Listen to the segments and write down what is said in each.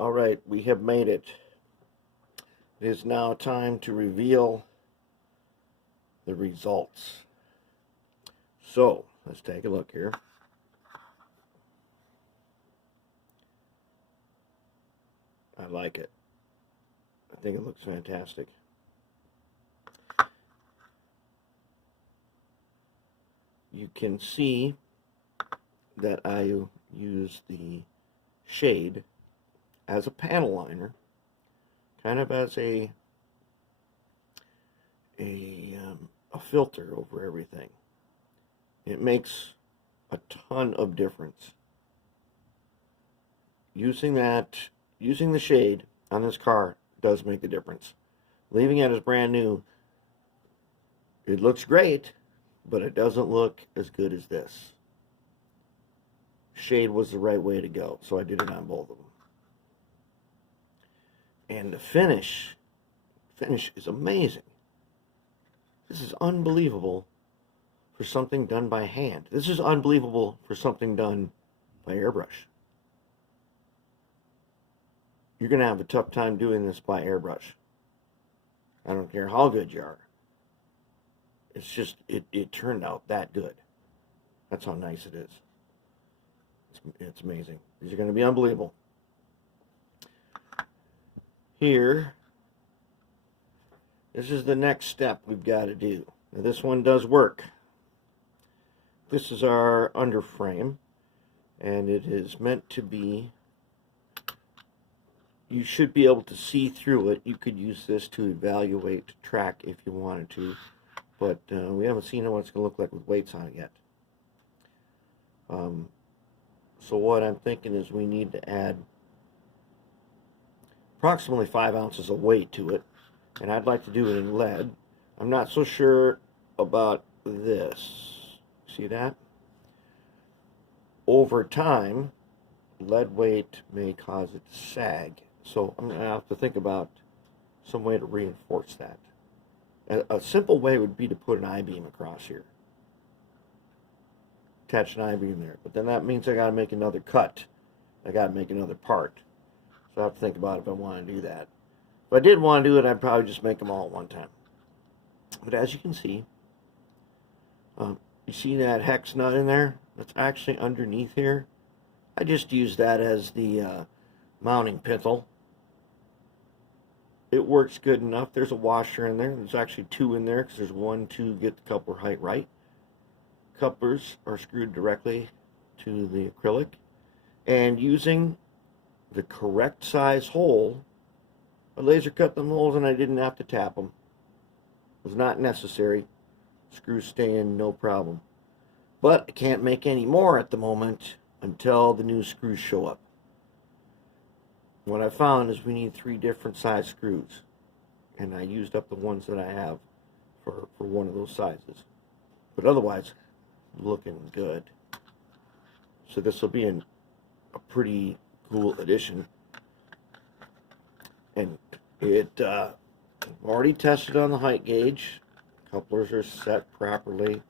All right, we have made it. It is now time to reveal the results. So, let's take a look here. I like it. I think it looks fantastic. You can see that I use the shade as a panel liner, kind of as a filter over everything. It makes a ton of difference. Using the shade on this car does make a difference. Leaving it as brand new, it looks great, but it doesn't look as good as this. Shade was the right way to go, so I did it on both of them. And the finish is amazing. This is unbelievable for something done by hand. This is unbelievable for something done by airbrush. You're going to have a tough time doing this by airbrush. I don't care how good you are. It's just, it turned out that good. That's how nice it is. It's amazing. These are going to be unbelievable. Here, this is the next step we've got to do. Now, this one does work. This is our underframe, and it is meant to be, you should be able to see through it. You could use this to evaluate track if you wanted to, but we haven't seen what it's going to look like with weights on it yet. So what I'm thinking is we need to add approximately 5 ounces of weight to it, and I'd like to do it in lead. I'm not so sure about this. See that? Over time, lead weight may cause it to sag, so I'm going to have to think about some way to reinforce that. A simple way would be to put an I-beam across here. Attach an I-beam there, but then that means I got to make another cut. I got to make another part. So I have to think about if I want to do that. If I did want to do it, I'd probably just make them all at one time. But as you can see, you see that hex nut in there? That's actually underneath here. I just use that as the mounting pintle. It works good enough. There's a washer in there. There's actually two in there because there's one to get the coupler height right. Couplers are screwed directly to the acrylic. And using the correct size hole, I laser cut them holes and I didn't have to tap them. It was not necessary. Screws stay in no problem. But I can't make any more at the moment until the new screws show up. What I found is we need 3 different size screws, and I used up the ones that I have for one of those sizes. But otherwise, looking good. So this will be a pretty cool addition. And it I've already tested on the height gauge. Couplers are set properly.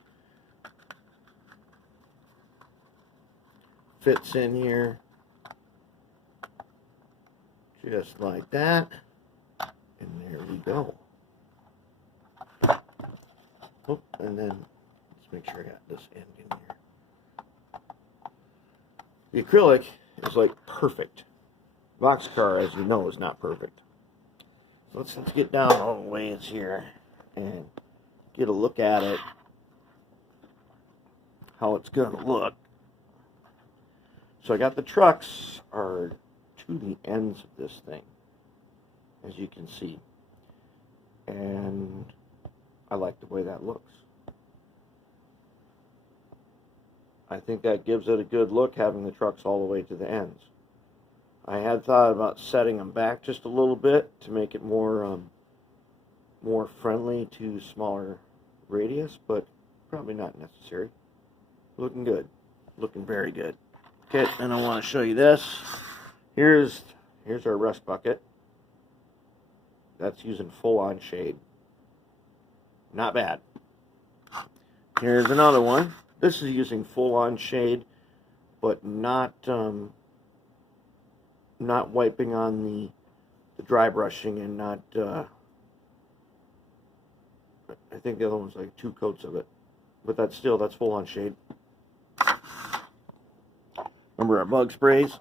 Fits in here just like that, and there we go. Oh, and then let's make sure I got this end in here. The acrylic is like perfect. Boxcar, as you know, is not perfect. So let's get down all the ways here and get a look at it, how it's going to look. So I got the trucks are to the ends of this thing, as you can see, and I like the way that looks. I think that gives it a good look, having the trucks all the way to the ends. I had thought about setting them back just a little bit to make it more friendly to smaller radius, but probably not necessary. Looking good. Looking very good. Okay, and I want to show you this. Here's our rust bucket. That's using full-on shade. Not bad. Here's another one. This is using full-on shade, but not not wiping on the dry brushing and not, I think the other one's like 2 coats of it. But that's full on shade. Remember our bug sprays?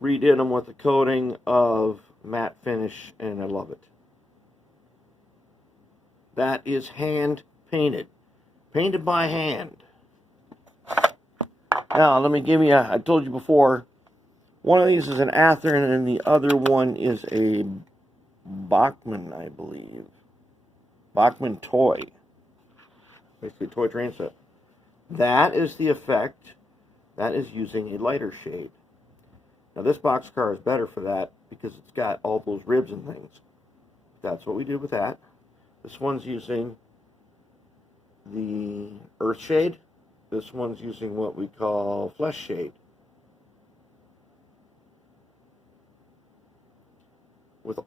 Redid them with a coating of matte finish, and I love it. That is hand painted. Painted by hand. Now, let me give you, I told you before, one of these is an Athearn and the other one is a Bachmann, I believe. Bachmann toy. Basically a toy train set. That is the effect. That is using a lighter shade. Now this boxcar is better for that because it's got all those ribs and things. That's what we did with that. This one's using the earth shade. This one's using what we call flesh shade.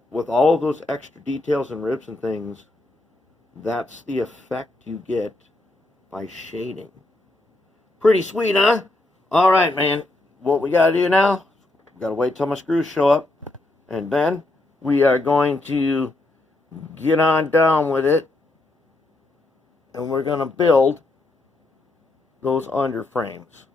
With all of those extra details and ribs and things, that's the effect you get by shading. Pretty sweet, huh? All right, man. What we got to do now, we got to wait till my screws show up, and then we are going to get on down with it, and we're going to build those underframes.